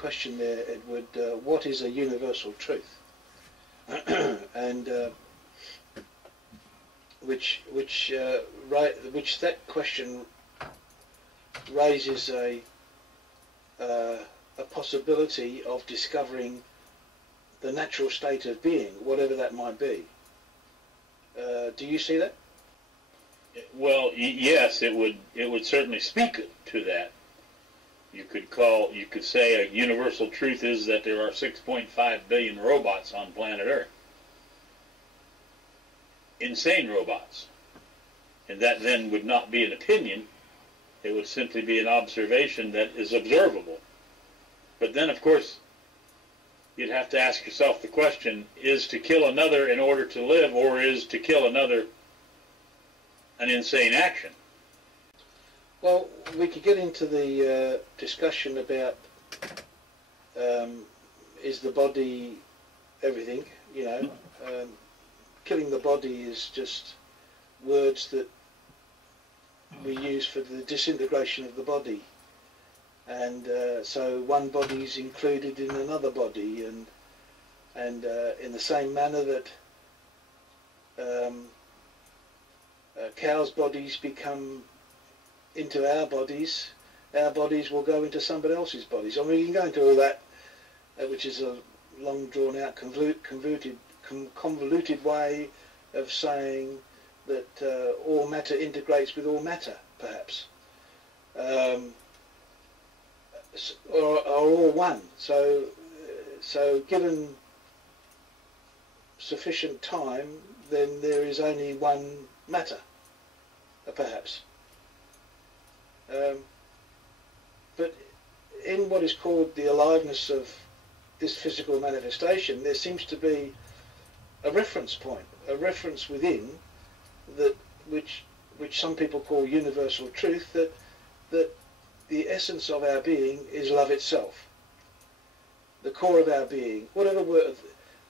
question there, Edward, what is a universal truth? And which that question raises a possibility of discovering the natural state of being, whatever that might be. Do you see that? Well, yes, it would certainly speak to that. You could say a universal truth is that there are 6.5 billion robots on planet Earth. Insane robots. And that then would not be an opinion. It would simply be an observation that is observable. But then, of course, you'd have to ask yourself the question, is to kill another in order to live, or is to kill another an insane action? Well, we could get into the discussion about is the body everything, you know. Killing the body is just words that we use for the disintegration of the body. And so one body is included in another body, and in the same manner that cows' bodies become into our bodies will go into somebody else's bodies. I mean, we can go into all that, which is a long drawn out, convoluted way of saying that all matter integrates with all matter, perhaps, or all one. So given sufficient time, then there is only one matter, perhaps. But in what is called the aliveness of this physical manifestation, there seems to be a reference point, a reference within that which some people call universal truth, that the essence of our being is love itself. The core of our being, whatever word,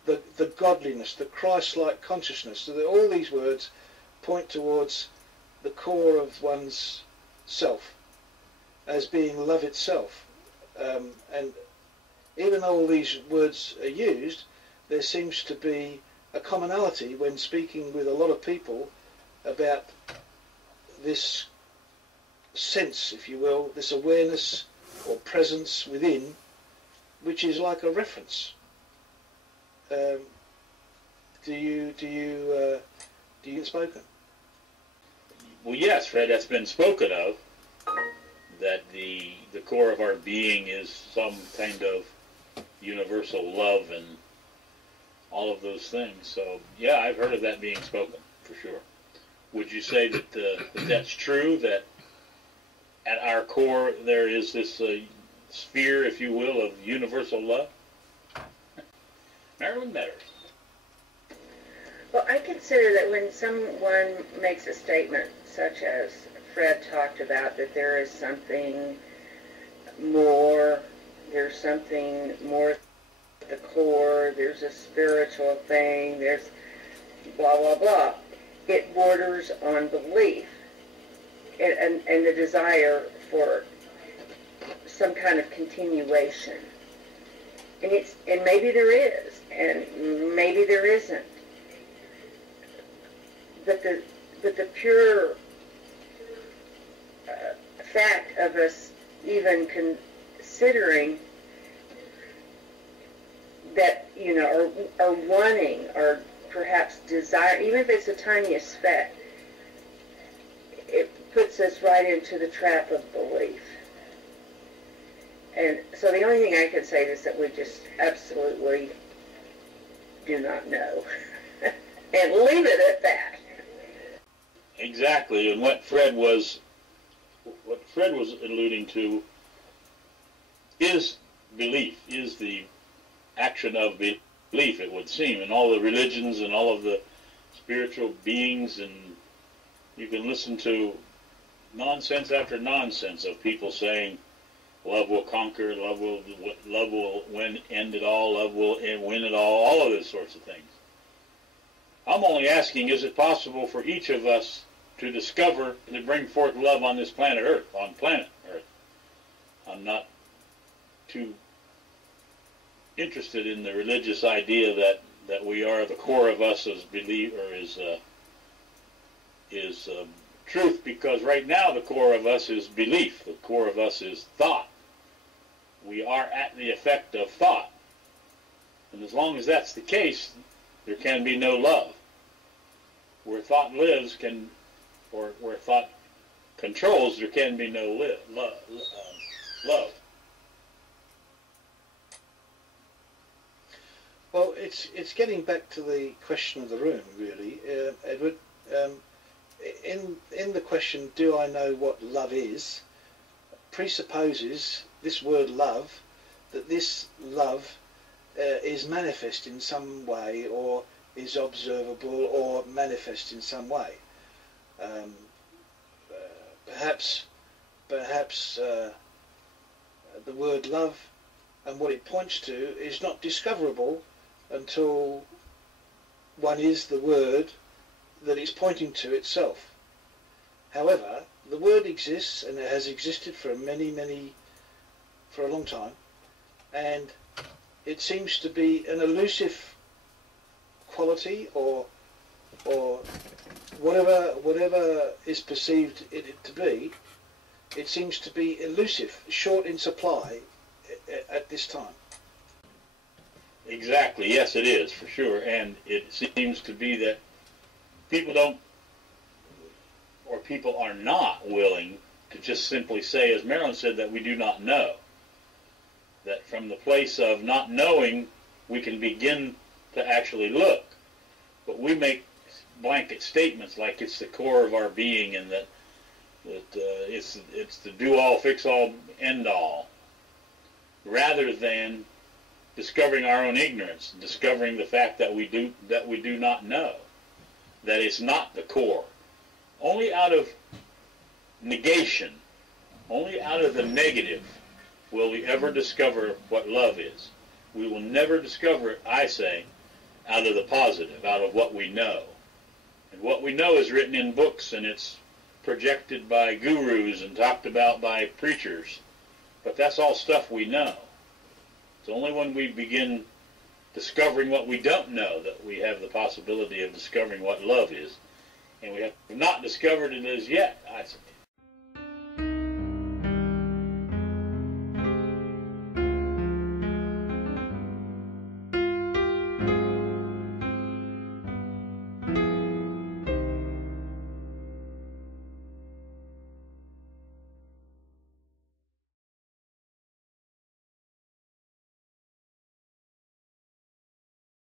the godliness, the Christ-like consciousness, so that all these words point towards the core of one's self as being love itself. And even though all these words are used, there seems to be a commonality when speaking with a lot of people about this sense, if you will, this awareness or presence within, which is like a reference. Do you get spoken? Well, yes, Fred, that's been spoken of, that the core of our being is some kind of universal love and all of those things. So, yeah, I've heard of that being spoken, for sure. Would you say that that's true, that at our core there is this sphere, if you will, of universal love? Marilyn Metters. Well, I consider that when someone makes a statement such as Fred talked about, that there is something more, there's something more at the core, there's a spiritual thing, there's blah, blah, blah, it borders on belief and the desire for some kind of continuation. And maybe there is, and maybe there isn't. But the pure fact of us even considering that, you know, or wanting, or perhaps desire, even if it's the tiniest speck, it puts us right into the trap of belief. And so the only thing I can say is that we just absolutely do not know. And leave it at that. Exactly, and what Fred was alluding to is belief, is the action of belief, it would seem, in all the religions and all of the spiritual beings, and you can listen to nonsense after nonsense of people saying love will conquer, love will end it all, love will win it all of those sorts of things. I'm only asking, is it possible for each of us to discover and to bring forth love on this planet Earth, on planet Earth? I'm not too interested in the religious idea that we are the core of us as belief, or is truth, because right now the core of us is belief. The core of us is thought. We are at the effect of thought. And as long as that's the case, there can be no love. Where thought lives or where thought controls, there can be no love. Well, it's getting back to the question of the room, really, Edward. In the question, do I know what love is, presupposes this word love, that this love is manifest in some way, or is observable, or manifest in some way. Perhaps the word love and what it points to is not discoverable until one is the word that it's pointing to itself. However, the word exists, and it has existed for for a long time, and it seems to be an elusive quality, or whatever is perceived it to be. It seems to be elusive, short in supply at this time. Exactly, yes, it is, for sure. And it seems to be that people don't, or people are not willing to just simply say, as Marilyn said, that we do not know. That from the place of not knowing, we can begin to actually look. But we make blanket statements like it's the core of our being, and that it's the do-all, fix-all, end-all, rather than discovering our own ignorance, discovering the fact that we do not know, that it's not the core. Only out of negation, only out of the negative, will we ever discover what love is. We will never discover it, I say, out of the positive, out of what we know. And what we know is written in books, and it's projected by gurus and talked about by preachers. But that's all stuff we know. It's only when we begin discovering what we don't know that we have the possibility of discovering what love is. And we have not discovered it as yet, I suppose.